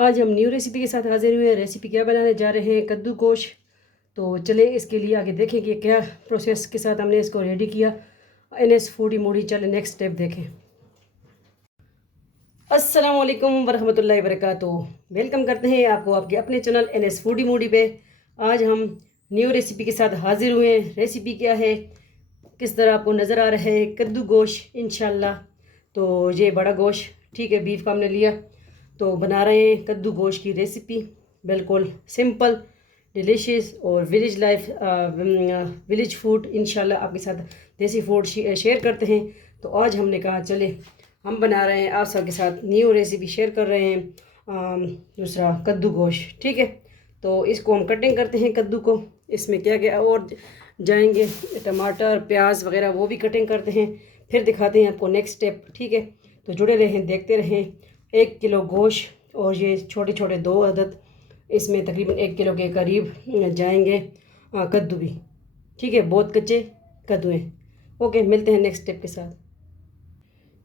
आज हम new recipe के साथ हाजिर हुए हैं। रेसिपी क्या बनाने जा रहे हैं? कद्दू गोश। तो चले इसके लिए आगे देखें कि क्या प्रोसेस के साथ हमने इसको रेडी किया। NS फूडी मूडी, चले नेक्स्ट स्टेप देखें। अस्सलाम वालेकुम वरहमतुल्लाहि वबरकातुहू। वेलकम करते हैं आपको आपके अपने चैनल NS फूडी मूडी पे। आज हम न्यू रेसिपी के साथ हाजिर हुए हैं। रेसिपी क्या है, किस तरह आपको नज़र आ रहा है? कद्दू गोश इंशाल्लाह। तो ये बड़ा गोश, ठीक है, बीफ का हमने लिया। तो बना रहे हैं कद्दू गोश की रेसिपी, बिल्कुल सिंपल, डिलीशियस और विलेज लाइफ, विलेज फूड इंशाल्लाह आपके साथ देसी फूड शेयर करते हैं। तो आज हमने कहा चले हम बना रहे हैं, आप सबके साथ न्यू रेसिपी शेयर कर रहे हैं। दूसरा कद्दू गोश, ठीक है। तो इसको हम कटिंग करते हैं कद्दू को। इसमें क्या क्या और जाएंगे, टमाटर प्याज वगैरह वो भी कटिंग करते हैं, फिर दिखाते हैं आपको नेक्स्ट स्टेप, ठीक है। तो जुड़े रहें, देखते रहें। 1 किलो गोश्त और ये छोटे छोटे 2 अदद, इसमें तकरीबन 1 किलो के करीब जाएंगे कद्दू भी, ठीक है। बहुत कच्चे कद्दू हैं। ओके, मिलते हैं नेक्स्ट स्टेप के साथ।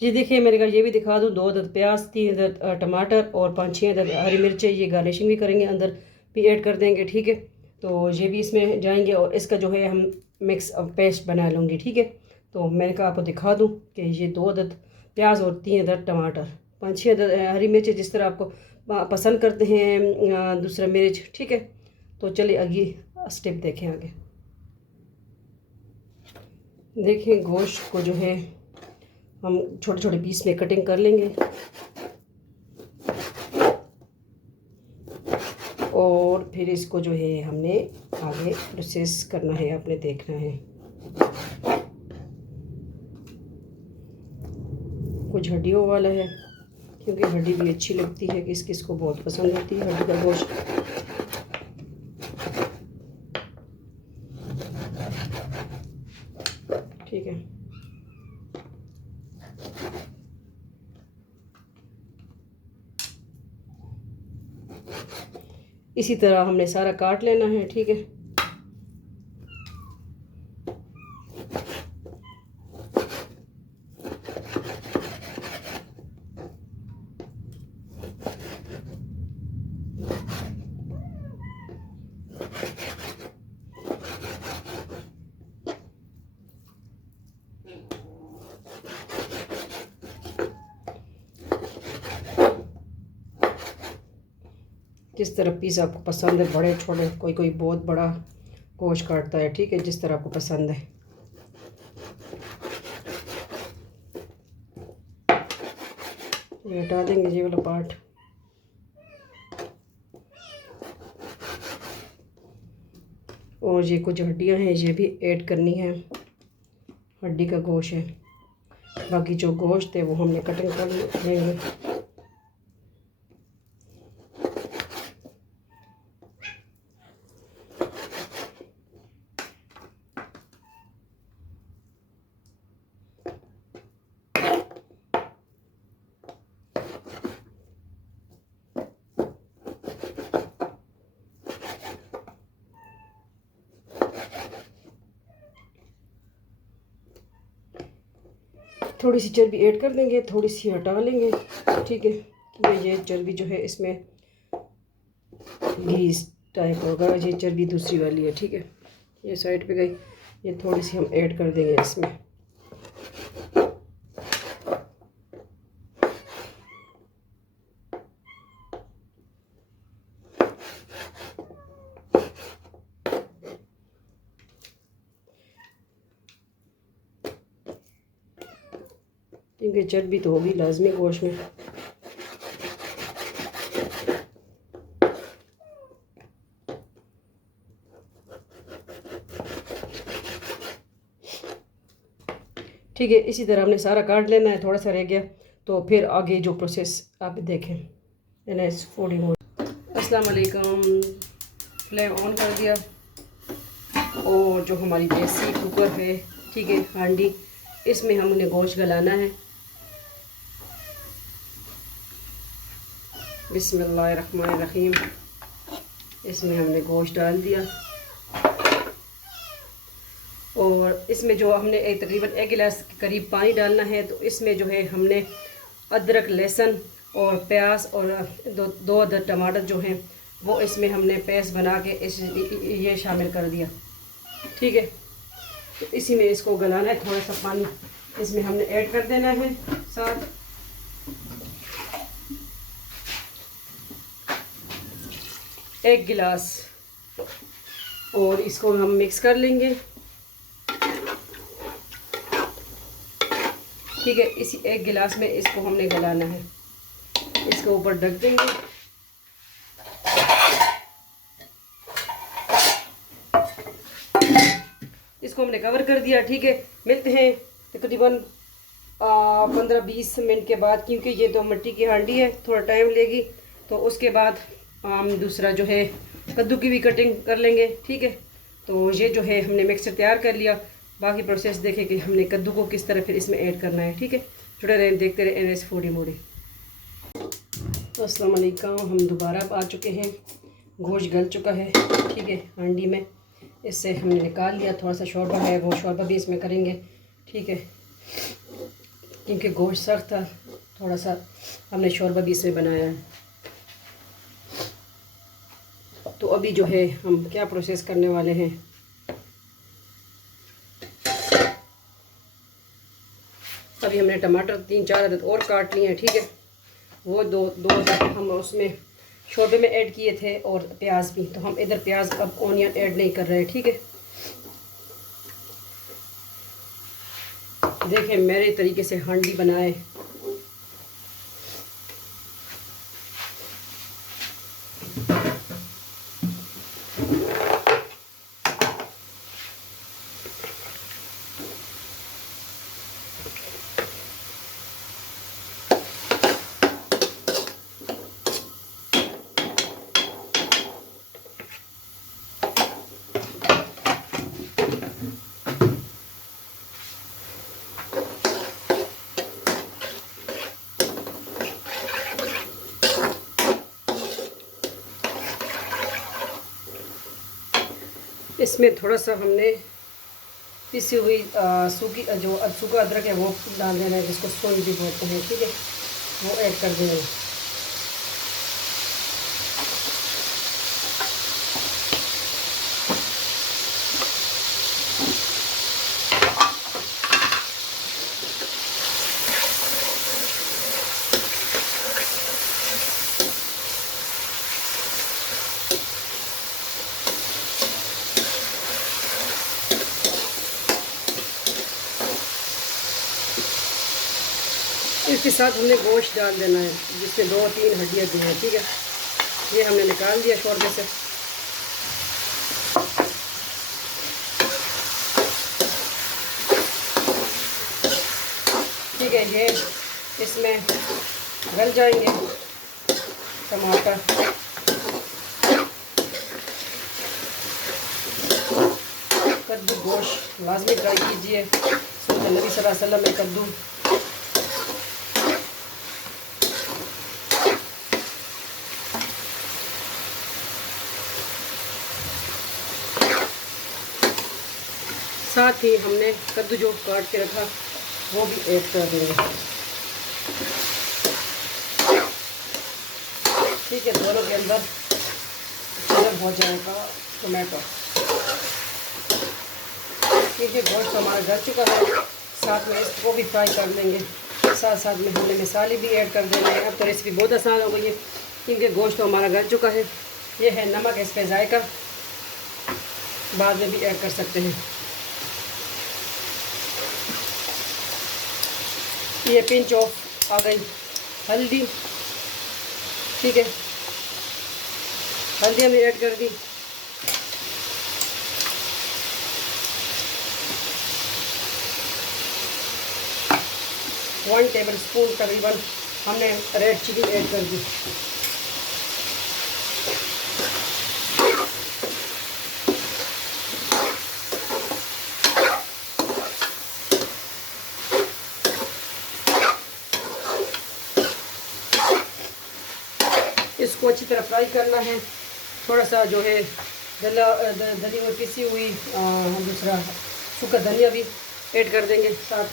जी देखिए, मेरे का ये भी दिखा दूँ, 2 अदद प्याज, 3 अदद टमाटर और 5-6 अदद हरी मिर्चें। ये गार्निशिंग भी करेंगे, अंदर भी ऐड कर देंगे, ठीक है। तो ये भी इसमें जाएंगे और इसका जो है हम मिक्स पेस्ट बना लूँगी, ठीक है। तो मैंने कहा आपको दिखा दूँ कि ये 2 अदद प्याज और 3 अदद टमाटर, 5-6 अदद हरी मिर्च, जिस तरह आपको पसंद करते हैं दूसरा मिर्च, ठीक है। तो चलिए आगे स्टेप देखें। आगे देखें, गोश्त को जो है हम छोटे छोटे पीस में कटिंग कर लेंगे और फिर इसको जो है हमने आगे प्रोसेस करना है, आपने देखना है। कुछ हड्डियों वाला है, क्योंकि हड्डी भी अच्छी लगती है, किस किस को बहुत पसंद होती है हड्डी का गोश्त। ठीक है, इसी तरह हमने सारा काट लेना है, ठीक है। जिस तरह पीस आपको पसंद है, बड़े छोटे, कोई कोई बहुत बड़ा गोश्त काटता है, ठीक है, जिस तरह आपको पसंद है। ये हटा देंगे ये वाला पार्ट। और ये कुछ हड्डियां हैं, ये भी ऐड करनी है। हड्डी का गोश्त है, बाकी जो गोश्त है वो हमने कटिंग कर लेंगे। थोड़ी सी चर्बी ऐड कर देंगे, थोड़ी सी हटा लेंगे, ठीक है। क्योंकि ये चर्बी जो है इसमें घी टाइप होगा, ये चर्बी दूसरी वाली है, ठीक है। ये साइड पे गई, ये थोड़ी सी हम ऐड कर देंगे इसमें। क्योंकि चर्बी तो होगी लाजमी गोश्त में। ठीक है, इसी तरह हमने सारा काट लेना है, थोड़ा सा रह गया तो फिर आगे जो प्रोसेस आप देखें। NS foodie Moody. अस्सलाम वालेकुम। फ्लेम ऑन कर दिया और जो हमारी देसी कुकर है, ठीक है, हांडी, इसमें हमने गोश्त गलाना है। बिस्मिल्लाहिर्रहमानिर्रहीम। इसमें हमने गोश्त डाल दिया और इसमें जो हमने तकरीबन 1 गिलास के करीब पानी डालना है। तो इसमें जो है हमने अदरक, लहसुन और प्याज और दो अदर टमाटर जो हैं वो इसमें हमने पेस्ट बना के ये शामिल कर दिया। ठीक है, तो इसी में इसको गलाना है। थोड़ा सा पानी इसमें हमने ऐड कर देना है साथ। एक गिलास, और इसको हम मिक्स कर लेंगे। ठीक है, इसी एक गिलास में इसको हमने गलाना है। इसके ऊपर ढक देंगे। इसको हमने कवर कर दिया। ठीक है, मिलते हैं तकरीबन 15-20 मिनट के बाद, क्योंकि ये तो मिट्टी की हांडी है, थोड़ा टाइम लेगी। तो उसके बाद हम दूसरा जो है कद्दू की भी कटिंग कर लेंगे। ठीक है, तो ये जो है हमने मिक्सचर तैयार कर लिया। बाकी प्रोसेस देखें कि हमने कद्दू को किस तरह फिर इसमें ऐड करना है। ठीक है, जुड़े रहें, देखते रहें NS फूडी मूडी। तो अस्सलाम वालेकुम, हम दोबारा आ चुके हैं। गोश्त गल चुका है। ठीक है, हांडी में इससे हमने निकाल लिया। थोड़ा सा शोरबा है, वो शोरबा भी इसमें करेंगे। ठीक है, क्योंकि गोश्त सख्त था, थोड़ा सा हमने शोरबा भी इसमें बनाया है। तो अभी जो है हम क्या प्रोसेस करने वाले हैं, अभी हमने टमाटर 3-4 अदद और काट लिए हैं। ठीक है, वो दो हम उसमें शोरबे में ऐड किए थे, और प्याज भी। तो हम इधर प्याज अब ऑनियन ऐड नहीं कर रहे हैं। ठीक है, देखें मेरे तरीके से हांडी बनाए। इसमें थोड़ा सा हमने पिसी हुई सूखा अदरक है वो डाल देना है, जिसको सोन भी बोलते हैं। ठीक है, वो ऐड कर देना है। इसके साथ हमने गोश्त डाल देना है, जिसमें 2-3 हड्डियाँ दी हैं। ठीक है, ये हमने निकाल दिया शोरबे से। ठीक है, ये इसमें गल जाएंगे टमाटर। कद्दू गोश्त लाजमी ट्राई कीजिए। सुन्नत नबी सल्लल्लाहु अलैहि वसल्लम में कद्दू। साथ ही हमने कद्दू जो काट के रखा वो भी ऐड कर देंगे। ठीक है, दोनों के अंदर गर्म हो जाएगा टमाटो। ठीक है, गोश्त हमारा गल चुका है। साथ में इसको भी फ्राई कर लेंगे। साथ साथ में हमने मसाले भी ऐड कर देने हैं। अब तो रेसिपी बहुत आसान हो गई है, क्योंकि गोश्त तो हमारा गल चुका है। ये है नमक, इस पर जायका बाद में भी ऐड कर सकते हैं। ये पिंच ऑफ आ गई हल्दी। ठीक है, हल्दी हमने ऐड कर दी। वन टेबल स्पून तकरीबन हमने रेड चिली ऐड कर दी। इसको अच्छी तरह फ्राई करना है। थोड़ा सा जो है दली में पिसी हुई दूसरा सूखा धनिया भी ऐड कर देंगे साथ।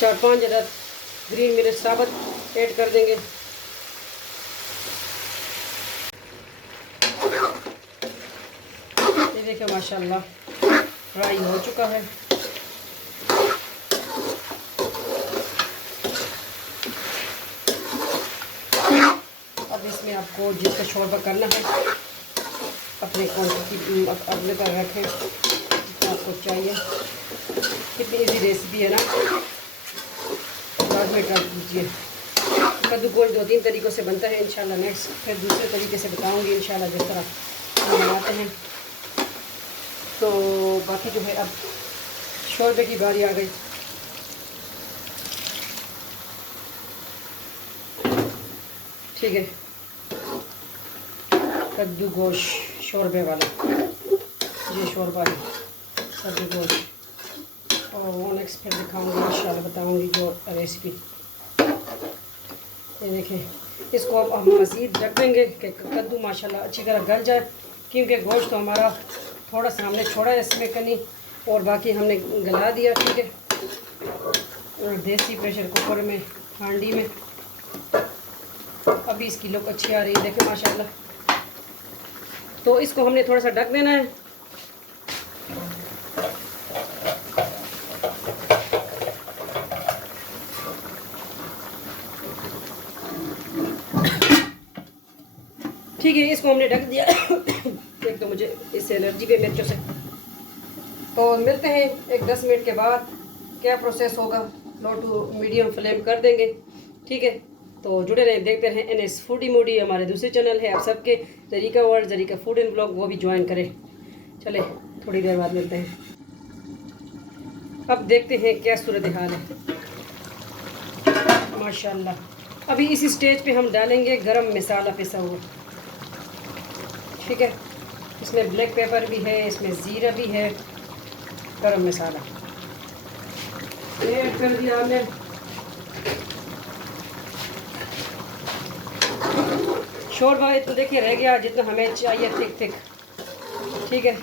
4-5 अदद ग्रीन मिर्च साबुत ऐड कर देंगे। ये देखिए माशाल्लाह फ्राई हो चुका है। अब इसमें आपको जितना शोरबा करना है अपने क्वांटिटी अपने पर रखें जितना आपको चाहिए। कितनी इजी रेसिपी है ना, बाद में ट्राई कीजिए। कद्दू गोश्त 2-3 तरीक़ों से बनता है। इंशाल्लाह नेक्स्ट फिर दूसरे तरीके से बताऊंगी इंशाल्लाह जिस तरह हम बनाते हैं। तो बाकी जो है अब शोरबे की बारी आ गई। ठीक है, कद्दू गोश्त शोरबे वाला ये शोरबा है कद्दू गोश्त। और वो नेक्स्ट फिर दिखाऊंगी इंशाल्लाह, बताऊंगी जो रेसिपी। ये देखें, इसको अब हम मज़ीद रख देंगे कि कद्दू माशाल्लाह अच्छी तरह गल जाए, क्योंकि गोश्त तो हमारा थोड़ा सा हमने छोड़ा है इसमें कनी और बाकी हमने गला दिया। ठीक है, और देसी प्रेशर कुकर में हांडी में अभी इसकी लुक अच्छी आ रही है, देखें माशाल्लाह। तो इसको हमने थोड़ा सा ढक देना है। ठीक है, इसको हमने ढक दिया। एक तो मुझे इससे एलर्जी भी मिर्चों से। तो मिलते हैं एक 10 मिनट के बाद, क्या प्रोसेस होगा। लो टू मीडियम फ्लेम कर देंगे। ठीक है, तो जुड़े रहें, देखते रहें NS फूडी मूडी। हमारे दूसरे चैनल है आप सबके, Zarika world, Zarika food and blog, वो भी ज्वाइन करें। चले थोड़ी देर बाद मिलते हैं। अब देखते हैं क्या सूरत हाल है। माशाल्लाह अभी इसी स्टेज पे हम डालेंगे गरम मसाला पिसा हुआ। ठीक है, इसमें ब्लैक पेपर भी है, इसमें ज़ीरा भी है, गरम मसाला ऐड कर दिया हमने। शोरबा तो देखिए रह गया जितना हमें चाहिए, थिक थिक। ठीक है,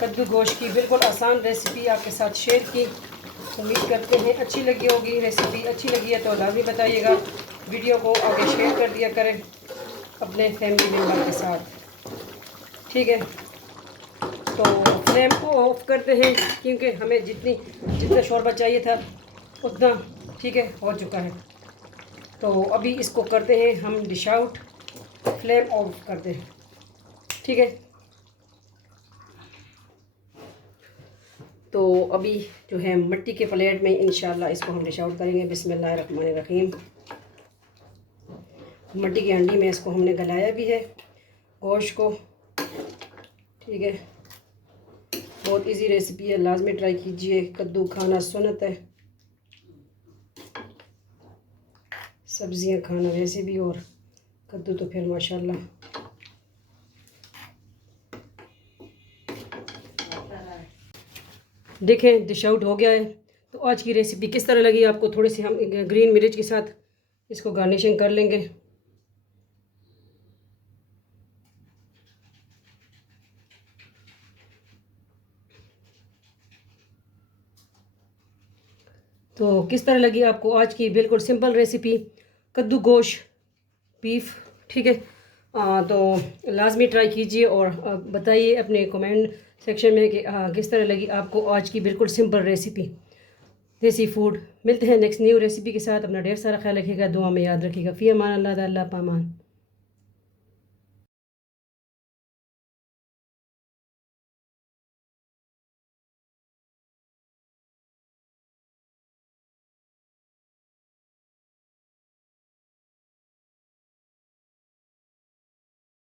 कद्दू गोश्त की बिल्कुल आसान रेसिपी आपके साथ शेयर की। उम्मीद करते हैं अच्छी लगी होगी रेसिपी। अच्छी लगी है तो लाजमी बताइएगा, वीडियो को आगे शेयर कर दिया करें अपने फैमिली मेम्बर के साथ। ठीक है, तो फ्लेम को ऑफ करते हैं क्योंकि हमें जितना शोरबा चाहिए था उतना ठीक है हो चुका है। तो अभी इसको करते हैं हम डिश आउट, फ्लेम ऑफ करते हैं। ठीक है, तो अभी जो है मिट्टी के प्लेट में इंशाल्लाह इसको हम डिश आउट करेंगे। बिस्मिल्लाहिर्रहमानिर्रहीम। मिट्टी की हांडी में इसको हमने गलाया भी है गोश्त को। ठीक है, बहुत इजी रेसिपी है, लाजमी ट्राई कीजिए। कद्दू खाना सुन्नत है, सब्जियां खाना वैसे भी, और कद्दू तो फिर माशाल्लाह। देखें डिश आउट हो गया है। तो आज की रेसिपी किस तरह लगी आपको, थोड़ी सी हम ग्रीन मिर्च के साथ इसको गार्निशिंग कर लेंगे। तो किस तरह लगी आपको आज की बिल्कुल सिंपल रेसिपी कद्दू गोश्त बीफ। ठीक है, तो लाजमी ट्राई कीजिए और बताइए अपने कमेंट सेक्शन में कि किस तरह लगी आपको आज की बिल्कुल सिंपल रेसिपी देसी फूड। मिलते हैं नेक्स्ट न्यू रेसिपी के साथ। अपना ढेर सारा ख्याल रखिएगा, दुआ में याद रखिएगा। फ़ी अमान अल्लाह, पामान।